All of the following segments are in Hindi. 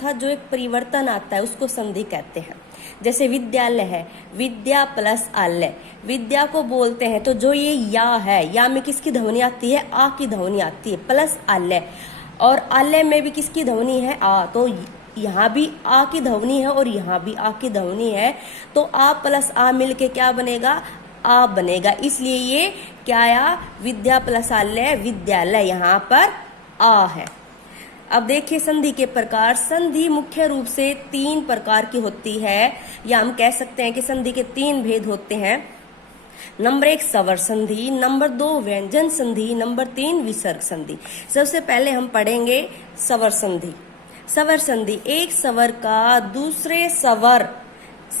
अर्थात जो एक परिवर्तन आता है उसको संधि कहते हैं। जैसे विद्यालय है, विद्या प्लस आलय, विद्या को बोलते हैं तो जो ये या है, या में किसकी ध्वनि आती है, आ की ध्वनि आती है, प्लस आलय, और आलय में भी किसकी ध्वनि है, आ, तो यहाँ भी आ की ध्वनि है और यहाँ भी आ की ध्वनि है, तो आ प्लस आ मिलके क्या बनेगा, आ बनेगा। इसलिए ये क्या आया, विद्या प्लस आलय विद्यालय, यहाँ पर आ है। अब देखिए संधि के प्रकार। संधि मुख्य रूप से 3 प्रकार की होती है, या हम कह सकते हैं कि संधि के 3 भेद होते हैं। नंबर 1 स्वर संधि, नंबर 2 व्यंजन संधि, नंबर 3 विसर्ग संधि। सबसे पहले हम पढ़ेंगे स्वर संधि। स्वर संधि एक स्वर का दूसरे स्वर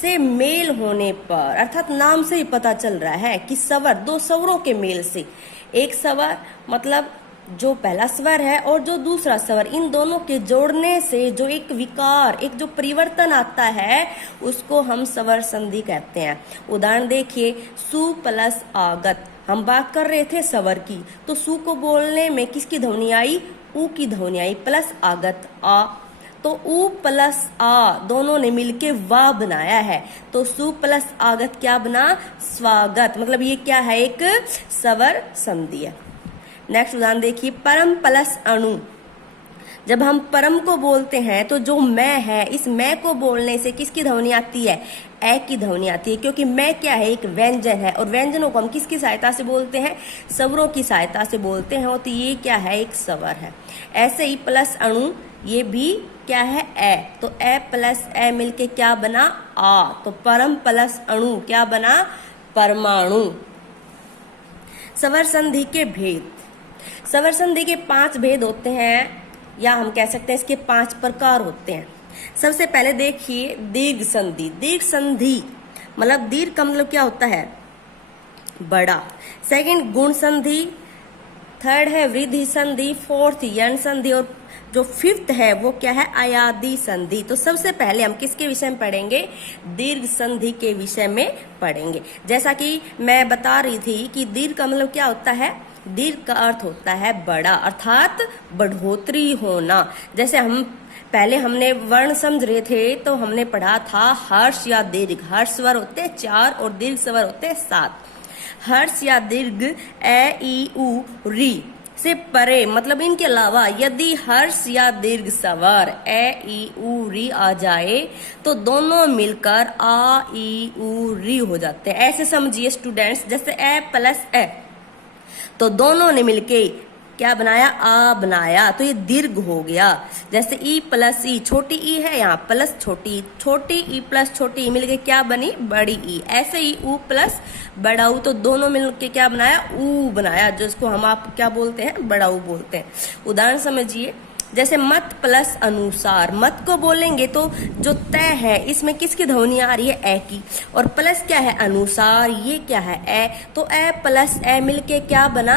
से मेल होने पर, अर्थात नाम से ही पता चल रहा है कि स्वर, 2 स्वरों के मेल से, एक स्वर मतलब जो पहला स्वर है और जो दूसरा स्वर, इन दोनों के जोड़ने से जो एक विकार, एक जो परिवर्तन आता है उसको हम स्वर संधि कहते हैं। उदाहरण देखिए, सु प्लस आगत, हम बात कर रहे थे स्वर की, तो सु को बोलने में किसकी ध्वनि आई, ऊ की ध्वनि आई, प्लस आगत आ, तो ऊ प्लस आ दोनों ने मिलके वा बनाया है, तो सु प्लस आगत क्या बना, स्वागत, मतलब ये क्या है, एक स्वर संधि है। नेक्स्ट उदाहरण देखिए, परम प्लस अणु। जब हम परम को बोलते हैं तो जो मैं है, इस मैं को बोलने से किसकी ध्वनि आती है, ए की ध्वनि आती है, क्योंकि मैं क्या है, एक व्यंजन है, और व्यंजनों को हम किसकी सहायता से बोलते हैं, स्वरों की सहायता से बोलते हैं, तो ये क्या है, एक स्वर है। ऐसे ही प्लस अणु, ये भी क्या है, ए, तो ए प्लस ए मिलके क्या बना, आ, तो परम प्लस अणु क्या बना, परमाणु। स्वर संधि के भेद। स्वर संधि के 5 भेद होते हैं, या हम कह सकते हैं इसके 5 प्रकार होते हैं। सबसे पहले देखिए दीर्घ संधि। दीर्घ संधि मतलब दीर्घ का मतलब क्या होता है, बड़ा। सेकंड गुण संधि, थर्ड है वृद्धि संधि, फोर्थ यण संधि, और जो 5th है वो क्या है, अयादि संधि। तो सबसे पहले हम किसके विषय में पढ़ेंगे, दीर्घ संधि के विषय में पढ़ेंगे। जैसा कि मैं बता रही थी कि दीर्घ का मतलब क्या होता है, दीर्घ का अर्थ होता है बड़ा, अर्थात बढ़ोतरी होना। जैसे हम पहले हमने वर्ण समझ रहे थे तो हमने पढ़ा था हर्ष या दीर्घ। हर्ष स्वर होते हैं 4 और दीर्घ स्वर होते हैं 7। हर्ष या दीर्घ ए ई उ री से परे, मतलब इनके अलावा यदि हर्ष या दीर्घ स्वर ए ई उ री आ जाए तो दोनों मिलकर आ ई उ री हो जाते हैं। ऐसे समझिए स्टूडेंट्स, जैसे ए प्लस ए, तो दोनों ने मिलके क्या बनाया, आ बनाया, तो ये दीर्घ हो गया। जैसे ई प्लस ई, छोटी ई है यहाँ प्लस छोटी, छोटी ई प्लस छोटी ई मिलके क्या बनी, बड़ी ई। ऐसे ही ऊ प्लस बड़ा ऊ, तो दोनों मिलके क्या बनाया, ऊ बनाया, जिसको हम आप क्या बोलते हैं, बड़ा ऊ बोलते हैं। उदाहरण समझिए, जैसे मत प्लस अनुसार, मत को बोलेंगे तो जो तय है इसमें किसकी ध्वनि आ रही है, ए की, और प्लस क्या है, अनुसार, ये क्या है, ए, तो ए प्लस ए मिलके क्या बना,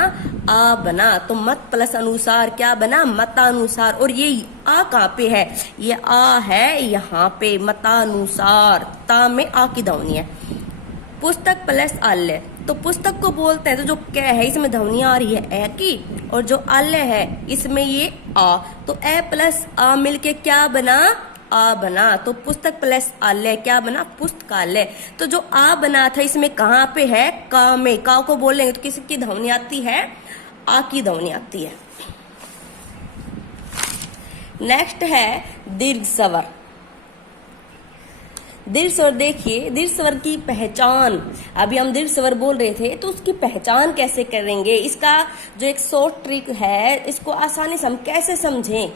आ बना। तो मत प्लस अनुसार क्या बना, मतानुसार। और ये आ कहाँ पे है, ये आ है यहाँ पे, मतानुसार, ता में आ की ध्वनि है। पुस्तक प्लस आल्य, तो पुस्तक को बोलते हैं तो जो क है इसमें ध्वनि आ रही है ए की, और जो आल्य है इसमें ये आ, तो ए प्लस आ मिलके क्या बना, आ बना। तो पुस्तक प्लस आल्य क्या बना, पुस्तकालय। तो जो आ बना था इसमें कहाँ पे है, का में, का को बोलेंगे तो किसकी ध्वनि आती है, आ की ध्वनि आती है। नेक्स्ट है दीर्घ स्वर। दीर्घ स्वर देखिए, दीर्घ स्वर की पहचान, अभी हम दीर्घ स्वर बोल रहे थे तो उसकी पहचान कैसे करेंगे, इसका जो एक शॉर्ट ट्रिक है, इसको आसानी से हम कैसे समझें,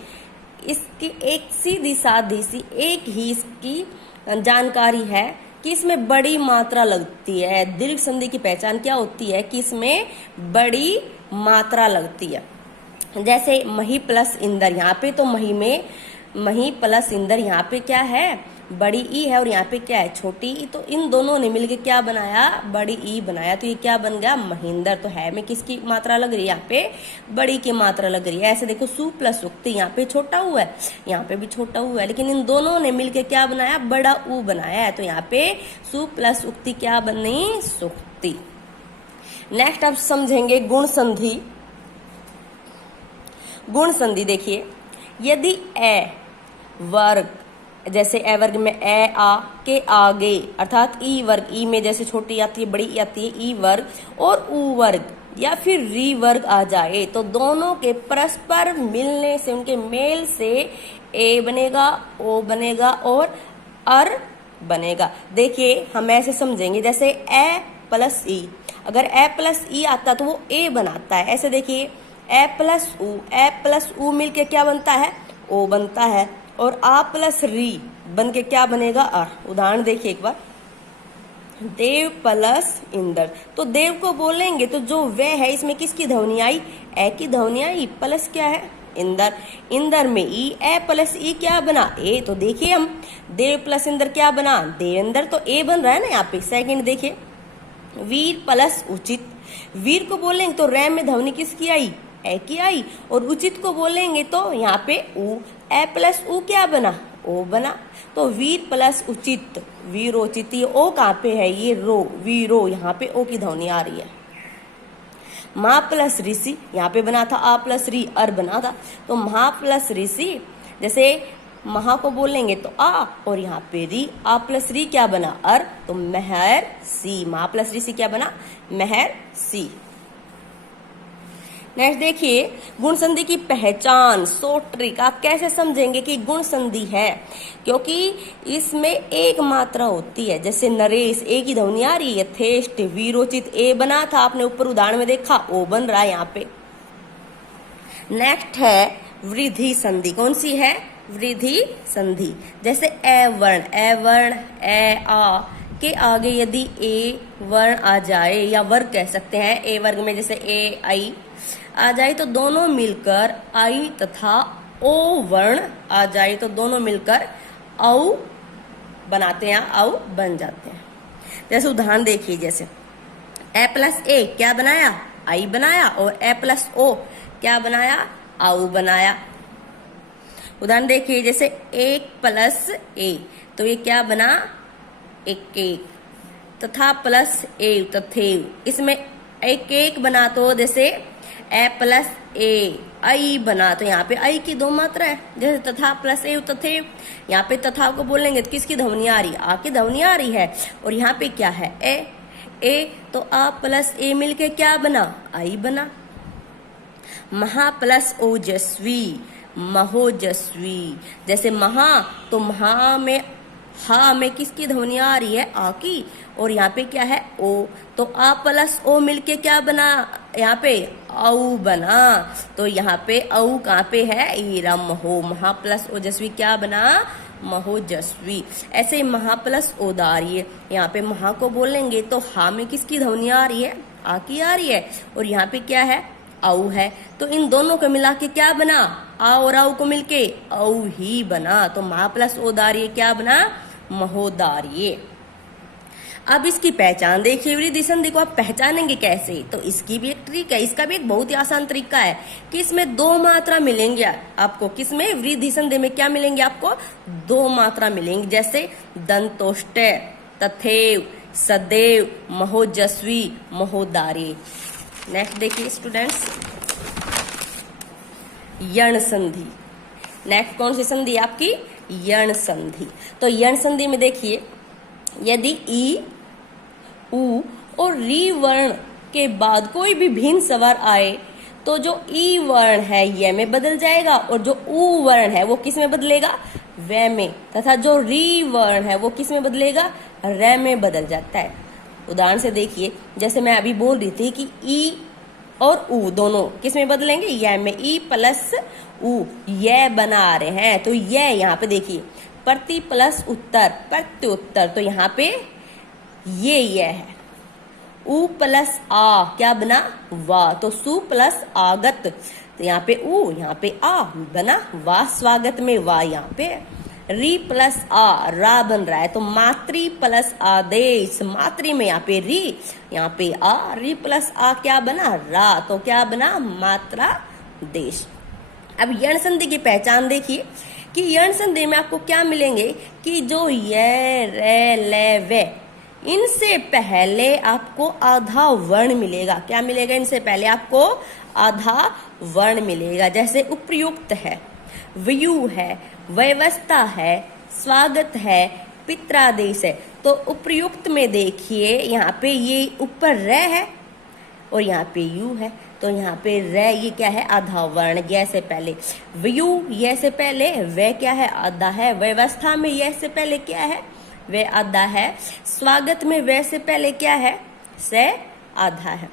इसकी एक सीधी सादी सी एक ही इसकी जानकारी है कि इसमें बड़ी मात्रा लगती है। दीर्घ संधि की पहचान क्या होती है कि इसमें बड़ी मात्रा लगती है। जैसे मही प्लस इंदर, यहाँ पे तो मही में मही प्लस इंदर, यहाँ पे क्या है, बड़ी ई है, और यहाँ पे क्या है, छोटी ई, तो इन दोनों ने मिलके क्या बनाया, बड़ी ई बनाया, तो ये क्या बन गया, महेंद्र। तो है में किसकी मात्रा लग रही है, यहाँ पे बड़ी की मात्रा लग रही है। ऐसे देखो सु प्लस उक्ति, यहाँ पे छोटा हुआ है, यहाँ पे भी छोटा हुआ है, लेकिन इन दोनों ने मिलके क्या बनाया, बड़ा ऊ बनाया है, तो यहाँ पे सु प्लस उक्ति क्या बनी, सुक्ति। नेक्स्ट आप समझेंगे गुण संधि। गुण संधि देखिए, यदि ए वर्ग, जैसे ए वर्ग में ए आ के आगे, अर्थात ई वर्ग, ई में जैसे छोटी आती है बड़ी ई आती है, ई वर्ग और ऊ वर्ग या फिर री वर्ग आ जाए तो दोनों के परस्पर मिलने से, उनके मेल से ए बनेगा, ओ बनेगा और अर बनेगा। देखिए हम ऐसे समझेंगे, जैसे ए प्लस ई, अगर ए प्लस ई आता तो वो ए बनाता है। ऐसे देखिए ए प्लस ऊ मिलके क्या बनता है, ओ बनता है, और आ प्लस री बन के क्या बनेगा, अर। उदाहरण देखिए एक बार, देव प्लस इंदर, तो देव को बोलेंगे तो जो वे है इसमें किसकी ध्वनि आई, ए की ध्वनि आई, प्लस क्या है इंदर, इंदर में ई, ए प्लस ई क्या बना ए, तो देखिए हम देव प्लस इंदर क्या बना देवेंदर, तो ए बन रहा है ना यहाँ पे। सेकंड देखिए वीर प्लस उचित, वीर को बोलेंगे तो रै में ध्वनि किसकी आई, ए की आई, और उचित को बोलेंगे तो यहाँ पे ऊ, ए प्लस ऊ क्या बना, ओ बना, तो वीर प्लस उचित, वीरोचित, ये ओ कहाँ पे है, ये रो, वीरो, यहाँ पे ओ की ध्वनि आ रही है। माँ प्लस ऋषि, यहाँ पे बना था आ प्लस री, अर बना था, तो महा प्लस ऋषि, जैसे महा को बोलेंगे तो आ, और यहाँ पे री, आ प्लस री क्या बना अर, तो महर सी, महा प्लस ऋषि क्या बना महर सी। नेक्स्ट देखिए गुण संधि की पहचान, शॉर्ट ट्रिक, आप कैसे समझेंगे कि गुण संधि है, क्योंकि इसमें एक मात्रा होती है, जैसे नरेश ए की ध्वनि आ रही है, यथेष्ट, वीरोचित ए बना था आपने ऊपर उदाहरण में देखा, ओ बन रहा है यहाँ पे। नेक्स्ट है वृद्धि संधि, कौन सी है, वृद्धि संधि, जैसे ए वर्ण ए आ के आगे यदि ए वर्ण आ जाए, या वर्ग कह सकते हैं, ए वर्ग में जैसे ए आई आ जाए तो दोनों मिलकर आई तथा ओ वर्ण आ जाए तो दोनों मिलकर औ बनाते हैं, औ बन जाते हैं। जैसे उदाहरण देखिए, जैसे ए प्लस ए क्या बनाया, आई बनाया, और ए प्लस ओ क्या बनाया, औ बनाया। उदाहरण देखिए, जैसे एक प्लस ए तो ये क्या बना, एक एक, तथा प्लस ए तथेव, इसमें एक एक बना, तो जैसे ए प्लस ए आई बना, तो यहाँ पे आई की दो मात्रा है, जैसे तथा प्लस ए तथेव, यहाँ पे तथा को बोलेंगे तो किसकी ध्वनि आ रही है, आ की ध्वनि आ रही है, और यहाँ पे क्या है ए, तो आ प्लस ए मिलके क्या बना, आई बना। महा प्लस ओजस्वी, महोजस्वी, जैसे महा तो महा में हा में किसकी ध्वनि आ रही है, आ की, और यहाँ पे क्या है ओ, तो आ प्लस ओ मिलके क्या बना, यहाँ पे औ बना, तो यहाँ पे औ कहाँ पे है, ईरा महो, महा प्लस ओजस्वी क्या बना, महोजस्वी। ऐसे ही महा प्लस ओदार्य, यहाँ पे महा को बोलेंगे तो हा में किसकी ध्वनि आ रही है, आ की आ रही है, और यहाँ पे क्या है औ है, तो इन दोनों को मिला के क्या बना, आ और औ को मिलके औ ही बना, तो महा प्लस ओदार्य क्या बना, महोदार्य। अब इसकी पहचान देखिए, वृद्धि संधि को आप पहचानेंगे कैसे, तो इसकी भी एक ट्रिक है, इसका भी एक बहुत ही आसान तरीका है कि इसमें दो मात्रा मिलेंगे आपको, किसमें, वृद्धि संधि में क्या मिलेंगे आपको, दो मात्रा मिलेंगी, जैसे दंतोष्ट, तथेव, सदैव, महोजस्वी, महोदार्य। नेक्स्ट देखिए स्टूडेंट्स, यण संधि। नेक्स्ट कौन सी संधि आपकी, यण संधि। तो यण संधि में देखिए, यदि ई, ऊ और री वर्ण के बाद कोई भी भिन्न स्वर आए तो जो ई वर्ण है ये में बदल जाएगा, और जो ऊ वर्ण है वो किस में बदलेगा, वे में, तथा जो री वर्ण है वो किस में बदलेगा, रे में बदल जाता है। उदाहरण से देखिए, जैसे मैं अभी बोल रही थी कि ई और ऊ दोनों किस में बदलेंगे, यह में, ई प्लस ऊ, यह बना रहे हैं, तो यह यहाँ पे देखिए प्रति प्लस उत्तर, प्रत्युत्तर, तो यहाँ पे ये है। ऊ प्लस आ क्या बना, वा, तो सु प्लस आगत, तो यहाँ पे ऊ, यहाँ पे आ बना वा, स्वागत में वा यहाँ पे। री प्लस आ, रा बन रहा है, तो मातृ प्लस आदेश, मातृ में यहाँ पे री, यहाँ पे आ, री प्लस आ क्या बना, रा, तो क्या बना, मात्रा देश। अब यण संधि की पहचान देखिए कि यण संधि में आपको क्या मिलेंगे कि जो ये, रे, ले, वे, इनसे पहले आपको आधा वर्ण मिलेगा। क्या मिलेगा, इनसे पहले आपको आधा वर्ण मिलेगा, जैसे उपयुक्त है, व्यू है, व्यवस्था है, स्वागत है, पित्रादेश है। तो उपयुक्त में देखिए यहाँ पे ये ऊपर र है और यहाँ पे यू है, तो यहाँ पे र ये क्या है, आधा वर्ण, य से पहले। व्यू य से पहले, वे क्या है, आधा है। व्यवस्था में य से पहले क्या है, वे आधा है। स्वागत में वे से पहले क्या है, से आधा है।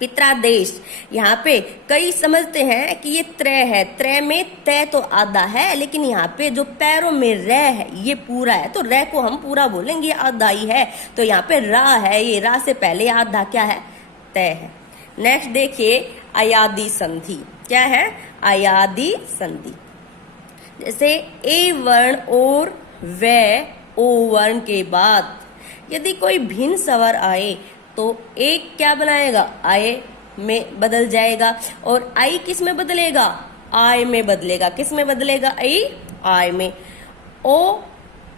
पित्रादेश, यहाँ पे कई समझते हैं कि ये त्रय है, त्रय में तय तो आधा है, लेकिन यहाँ पे जो पैरों में र है ये पूरा है, तो र को हम पूरा बोलेंगे, ये आधा ही है। तो यहाँ पे रा है, ये रा से पहले आधा क्या है, तय है। नेक्स्ट देखिए अयादि संधि, क्या है, अयादि संधि। जैसे ए वर्ण और व ओ वर्ण के बाद यदि कोई भिन्न स्वर आए तो एक क्या बनाएगा, आय में बदल जाएगा, और आई किस में बदलेगा, आय में बदलेगा। किस में बदलेगा, आई आय में। ओ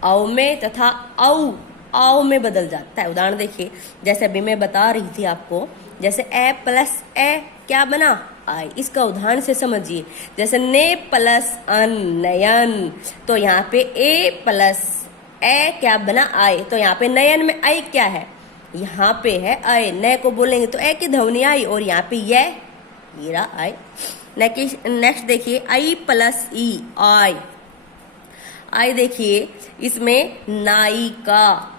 औ में तथा औ आओ में बदल जाता है। उदाहरण देखिए, जैसे अभी मैं बता रही थी आपको, जैसे ए प्लस ए क्या बना, आई। इसका उदाहरण से समझिए, जैसे ने प्लस अन, नयन, तो यहाँ पे ए प्लस ए क्या बना, आई। तो यहाँ पे नयन में आई क्या है, यहाँ पे है आय। न को बोलेंगे तो ए की ध्वनि आई, और यहाँ पे ये रहा आई। नेक्स्ट देखिए आई प्लस ई, आई। आई देखिए इसमें नायिका,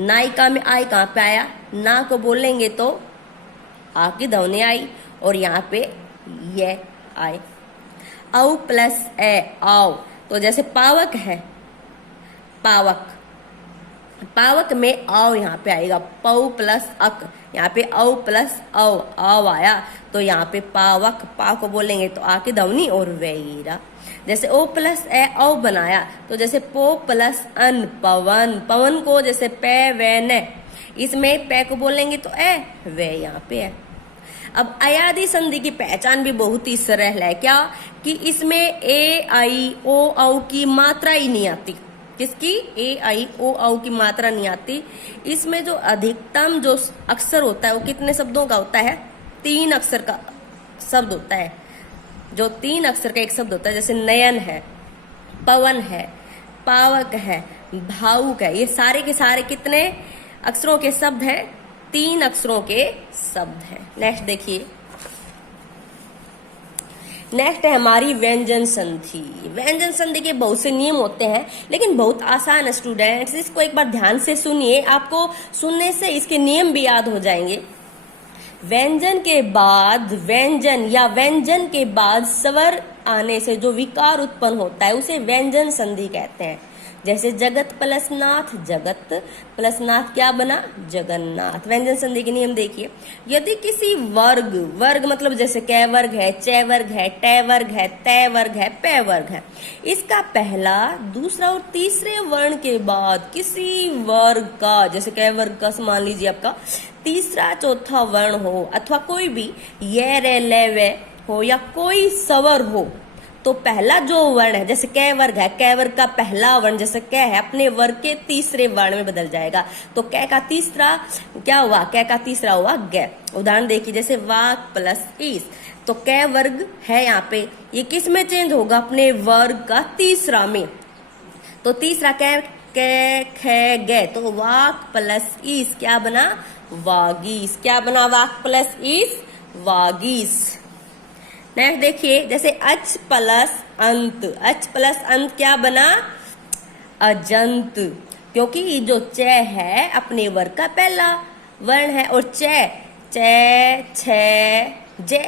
नायिका में आई कहाँ पे आया, ना को बोलेंगे तो आ की ध्वनि आई, और यहाँ पे ये आई। औ प्लस ए, आओ। तो जैसे पावक है, पावक, पावक में आओ यहाँ पे आएगा, पौ प्लस अक, यहाँ पे औ प्लस औ, आओ आया, तो यहाँ पे पावक, पा को बोलेंगे तो आ की ध्वनि और वेरा। जैसे ओ प्लस ए, औ बनाया, तो जैसे पो प्लस अन, पवन, पवन को जैसे पे वे न, इसमें पे को बोलेंगे तो ए, वे यहाँ पे है। अब अयादि संधि की पहचान भी बहुत ही सरल है, क्या कि इसमें ए आई ओ औ की मात्रा ही नहीं आती। किसकी, ए आई ओ औ की मात्रा नहीं आती। इसमें जो अधिकतम जो अक्षर होता है वो कितने शब्दों का होता है, 3 अक्षर का शब्द होता है। जो 3 अक्षर का एक शब्द होता है, जैसे नयन है, पवन है, पावक है, भावुक है, ये सारे के सारे कितने अक्षरों के शब्द हैं, 3 अक्षरों के शब्द हैं। नेक्स्ट देखिए, नेक्स्ट है हमारी व्यंजन संधि। व्यंजन संधि के बहुत से नियम होते हैं, लेकिन बहुत आसान है स्टूडेंट्स, इसको एक बार ध्यान से सुनिए, आपको सुनने से इसके नियम भी याद हो जाएंगे। व्यंजन के बाद, व्यंजन या व्यंजन के बाद स्वर आने से जो विकार उत्पन्न होता है उसे व्यंजन संधि कहते हैं। जैसे जगत प्लस नाथ, जगत प्लस नाथ क्या बना, जगन्नाथ। व्यंजन संधि के नियम देखिए, यदि किसी वर्ग, वर्ग मतलब जैसे कै वर्ग है, चे वर्ग है, टे वर्ग है, तय वर्ग है, पे वर्ग है, इसका पहला, दूसरा और तीसरे वर्ण के बाद किसी वर्ग का, जैसे कै वर्ग का मान लीजिए आपका, तीसरा चौथा वर्ण हो अथवा कोई भी ये रे ले वे हो या कोई स्वर हो, तो पहला जो वर्ण है, जैसे कै वर्ग है, कै वर्ग का पहला वर्ण जैसे कै है, अपने वर्ग के तीसरे वर्ण में बदल जाएगा। तो कै का तीसरा क्या हुआ, कै का तीसरा हुआ गे। उदाहरण देखिए, जैसे वाक प्लस ईस, तो कै वर्ग है यहाँ पे, ये किस में चेंज होगा, अपने वर्ग का तीसरा में। तो तीसरा कै, कै खे गे, तो वाक प्लस ईस क्या बना, वागीस। क्या बना, वाक प्लस ईस, वागीस। नेक्स्ट देखिए, जैसे अच प्लस अंत, अच प्लस अंत क्या बना, अजंत, क्योंकि जो च है अपने वर्ग का पहला वर्ण है, और च, जे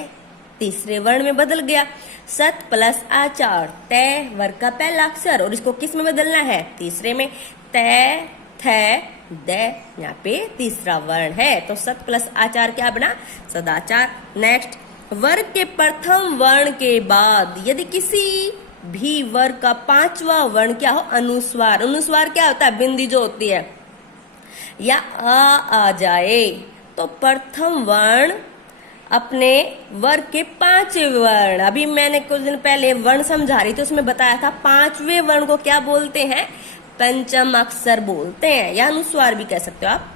तीसरे वर्ण में बदल गया। सत प्लस आचार, तय वर्ग का पहला अक्षर, और इसको किस में बदलना है, तीसरे में। तय, थ, द, यहाँ पे तीसरा वर्ण है, तो सत प्लस आचार क्या बना, सदाचार। नेक्स्ट, वर्ग के प्रथम वर्ण के बाद यदि किसी भी वर्ग का 5वां वर्ण क्या हो, अनुस्वार। अनुस्वार क्या होता है, बिंदी जो होती है, या आ जाए, तो प्रथम वर्ण अपने वर्ग के 5वें वर्ण, अभी मैंने कुछ दिन पहले वर्ण समझा रही थी, उसमें बताया था 5वें वर्ण को क्या बोलते हैं, पंचम अक्षर बोलते हैं, या अनुस्वार भी कह सकते हो आप,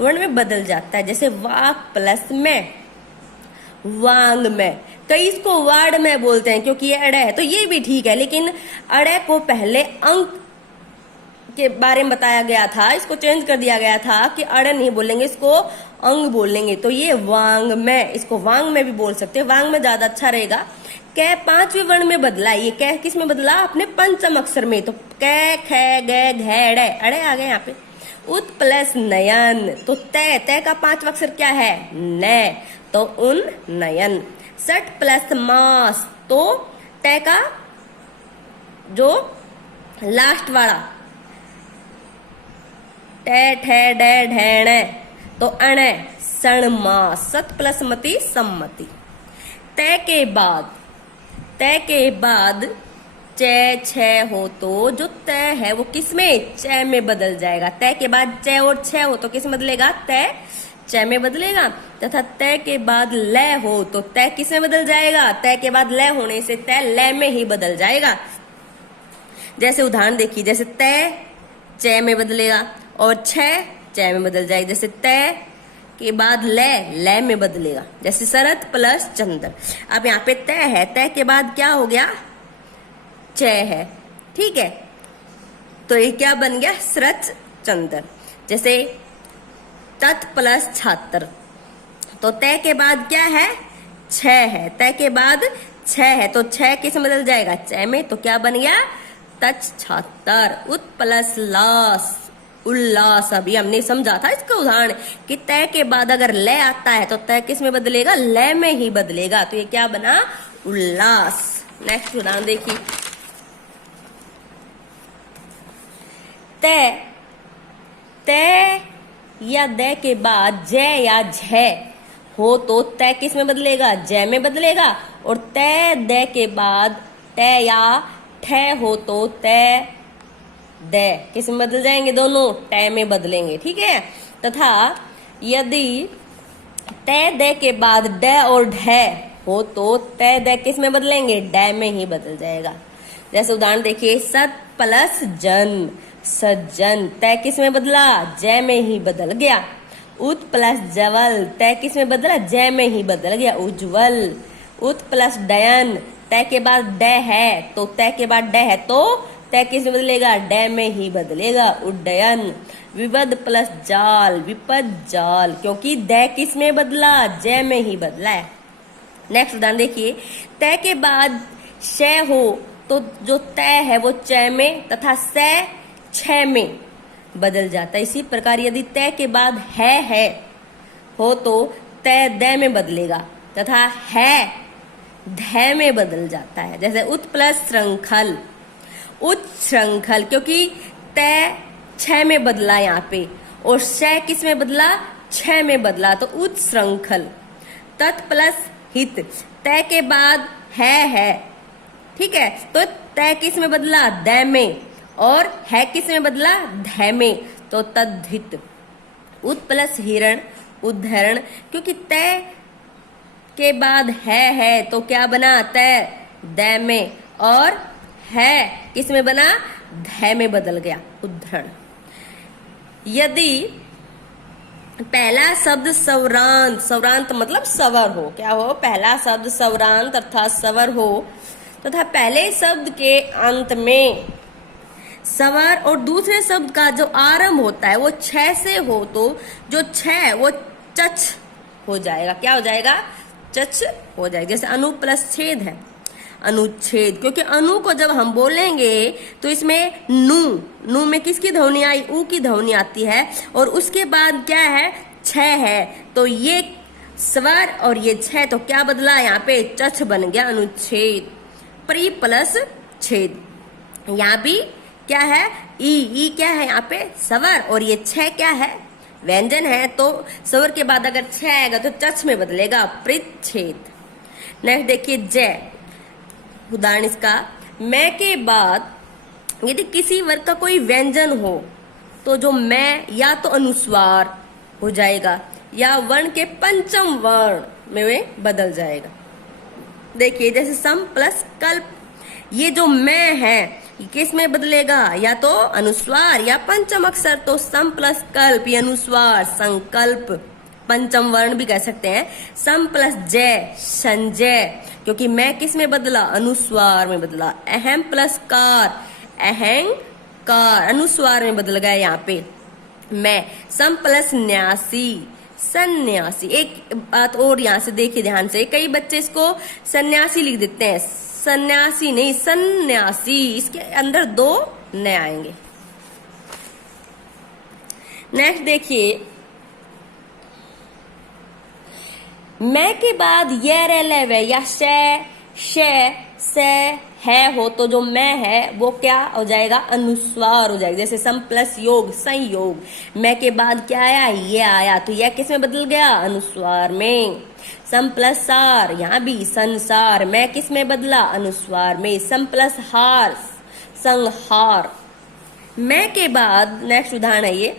वर्ण में बदल जाता है। जैसे वाक प्लस में, वांग में। कई इसको वार्ड में बोलते हैं क्योंकि ये अड़े है, तो ये भी ठीक है, लेकिन अड़े को पहले अंक के बारे में बताया गया था, इसको चेंज कर दिया गया था कि अड़े नहीं बोलेंगे, इसको अंग बोलेंगे। तो ये वांग में, इसको वांग में भी बोल सकते हैं, वांग में ज्यादा अच्छा रहेगा। कै पांचवें वर्ण में बदला, ये कै किस में बदला? अपने पंचम अक्षर में। तो कै खे गे घे अड़े, अड़े आ गए यहाँ पे। उत प्लस नयन, तो तय, तय का पांचवा अक्षर क्या है? न, तो उन नयन। सट प्लस मास, तो तय का जो लास्ट वाला टे ठे डे ढेणे, तो अणे सण मास। सत प्लस मति सम्मति। तय के बाद चे छे हो तो जो तय है वो किसमें? च में बदल जाएगा। तय के बाद च और छ हो तो किस में बदलेगा? तय च में बदलेगा। तथा तय के बाद ल हो तो तय किस में बदल जाएगा? तय के बाद ल होने से तय ल में ही बदल जाएगा। जैसे उदाहरण देखिए, जैसे तय च में बदलेगा और छ च में बदल जाएगा। जैसे तय के बाद ल में बदलेगा। जैसे शरत प्लस चंद्र। अब यहाँ पे तय है, तय के बाद क्या हो गया? च है, ठीक है, तो ये क्या बन गया? शरत चंद्र। जैसे तत् प्लस छात्र, तो तय के बाद क्या है? छ है, तय के बाद छ है, तो छ किस में बदल जाएगा? च में, तो क्या बन गया? तच छात्र। उत प्लस लास, उल्लास। अभी हमने समझा था इसका उदाहरण कि तय के बाद अगर ल आता है तो तय किस में बदलेगा? ल में ही बदलेगा। तो ये क्या बना? उल्लास। नेक्स्ट उदाहरण देखिए, तय, तय या द के बाद ज या झ हो तो तय किस में बदलेगा? ज में बदलेगा। और तय द के बाद ट या ठ हो तो तय द किस में बदल जाएंगे? दोनों ट में बदलेंगे, ठीक है। तथा यदि तय द के बाद ड और ढ हो तो तय द किस में बदलेंगे? ड में ही बदल जाएगा। जैसे उदाहरण देखिए, सत प्लस जन, सज्जन। तय किस में बदला? ज में ही बदल गया। उत प्लस जवल, तय किस में बदला? ज में ही बदल गया, उज्जवल। उत प्लस डयन, तय के बाद ड है तो तय के बाद ड है तो तय किस में बदलेगा? ड में ही बदलेगा, उड्डयन। विपद प्लस जाल, विपद जाल, क्योंकि द किस में बदला? ज में ही बदला है। नेक्स्ट उदाहरण देखिए, तय के बाद श हो तो जो तय है वो च में तथा स छ में बदल जाता है। इसी प्रकार यदि तय के बाद है हो तो तय द में बदलेगा तथा है ध में बदल जाता है। जैसे उत प्लस श्रृंखल, उच्छृंखल, क्योंकि तय छ में बदला यहाँ पे और श किस में बदला? छ में बदला, तो उच्छृंखल। तत् प्लस हित, तय के बाद है, ठीक है, तो तय किस में बदला? द में, और है किस में बदला? ध में, तो तद्धित। उत प्लस हिरण, उद्धरण, क्योंकि तय के बाद है तो क्या बना? तय द में, और है किस में बना? ध में बदल गया, उद्धरण। यदि पहला शब्द सवरांत, सवरांत मतलब सवर हो, क्या हो? पहला शब्द सवरांत अर्थात सवर हो तथा पहले शब्द के अंत में सवर और दूसरे शब्द का जो आरंभ होता है वो छ से हो तो जो छ है वो चच हो जाएगा। क्या हो जाएगा? चच हो जाएगा। जैसे अनु प्लस छेद है, अनुच्छेद, क्योंकि अनु को जब हम बोलेंगे तो इसमें नू में किसकी ध्वनि आई? ऊ की ध्वनि आती है, और उसके बाद क्या है? छ है, तो ये स्वर और ये छ, तो क्या बदला? यहाँ पे चच बन गया, अनुच्छेद। प्री प्लस छेद, यहाँ भी क्या है? ई क्या है यहाँ पे? स्वर, और ये छ क्या है? व्यंजन है, तो स्वर के बाद अगर छ आएगा तो चच में बदलेगा, परिच्छेद। नेक्स्ट देखिए जय, उदाहरण इसका, मैं के बाद यदि किसी वर्ग का कोई व्यंजन हो तो जो मैं या तो अनुस्वार हो जाएगा या वर्ण के पंचम वर्ण में बदल जाएगा। देखिए जैसे सम प्लस कल्प, ये जो मैं है किस में बदलेगा? या तो अनुस्वार या पंचम अक्षर, तो सम प्लस कल्प ये अनुस्वार, संकल्प पंचम वर्ण भी कह सकते हैं। सम प्लस जय संजय, क्योंकि मैं किस में बदला, अनुस्वार में बदला। अहम प्लस कार अहंकार, अनुस्वार में बदल गया यहाँ पे मैं। सम प्लस न्यासी सन्यासी। एक बात और यहाँ से देखिए ध्यान से, कई बच्चे इसको सन्यासी लिख देते हैं, सन्यासी नहीं सन्यासी, इसके अंदर दो न आएंगे। नेक्स्ट देखिए, मैं के बाद ये रेलेवे या से है हो तो जो मैं है वो क्या हो जाएगा, अनुस्वार हो जाएगा। जैसे सम प्लस योग संयोग, मैं के बाद क्या आया, ये आया, तो यह किस में बदल गया, अनुस्वार में। सम प्लस सार, यहाँ भी संसार, मैं किस में बदला, अनुस्वार में। सम प्लस हार संहार। मैं के बाद नेक्स्ट उदाहरण है ये,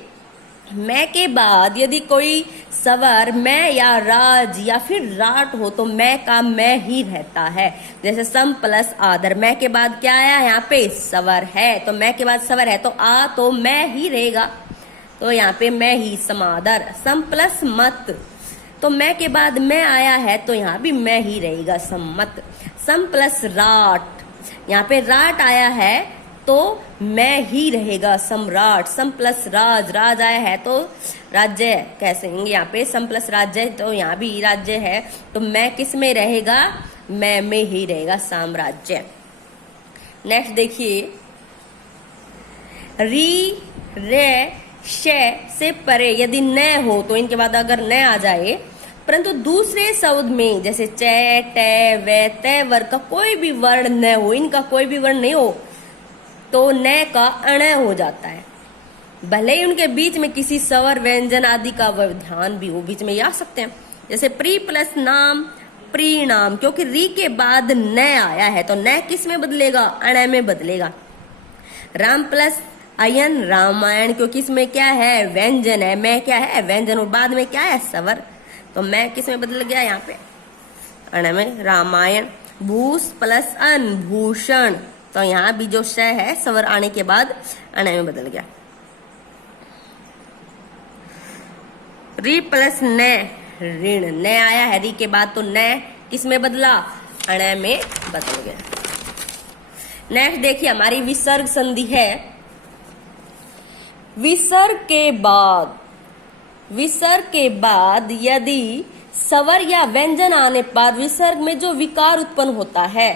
मैं के बाद यदि कोई सवर मैं या राज या फिर राट हो तो मैं का मैं ही रहता है। जैसे सम प्लस आदर, मैं के बाद क्या आया, यहाँ पे सवर है, तो मैं के बाद सवर है तो आ तो मैं ही रहेगा, तो यहाँ पे मैं ही समादर। सम प्लस मत, तो मैं के बाद मैं आया है तो यहाँ भी मैं ही रहेगा, सम्मत। सम प्लस राट, यहाँ पे राट आया है तो मैं ही रहेगा, सम्राट। सम प्लस राज, राज आया है तो राज्य कह सकेंगे यहाँ पे। सम प्लस राज्य, तो यहाँ भी राज्य है तो मैं किस में रहेगा, मैं में ही रहेगा, साम्राज्य। नेक्स्ट देखिए, री रे से परे यदि न हो तो इनके बाद अगर न आ जाए, परंतु दूसरे शब्द में जैसे चे टे वे ते वर्ग का कोई भी वर्ण न हो, इनका कोई भी वर्ण नहीं हो तो न का अण हो जाता है। भले ही उनके बीच में किसी स्वर व्यंजन आदि का व्यवधान भी हो, बीच में आ सकते हैं। जैसे प्री प्लस नाम प्रीणाम, क्योंकि री के बाद न आया है तो न किस में बदलेगा, अण में बदलेगा। राम प्लस अयन रामायण, क्योंकि इसमें क्या है, व्यंजन है, मैं क्या है, व्यंजन, और बाद में क्या है, स्वर, तो मैं किस में बदल गया, यहाँ पे अण में, रामायण। भूस प्लस अन भूषण, तो यहाँ भी जो श है स्वर आने के बाद अण में बदल गया। री प्लस न ऋण, न आया है री के बाद तो न किस में बदला, अण में बदल गया। नेक्स्ट देखिए, हमारी विसर्ग संधि है। विसर्ग के बाद यदि स्वर या व्यंजन आने पर विसर्ग में जो विकार उत्पन्न होता है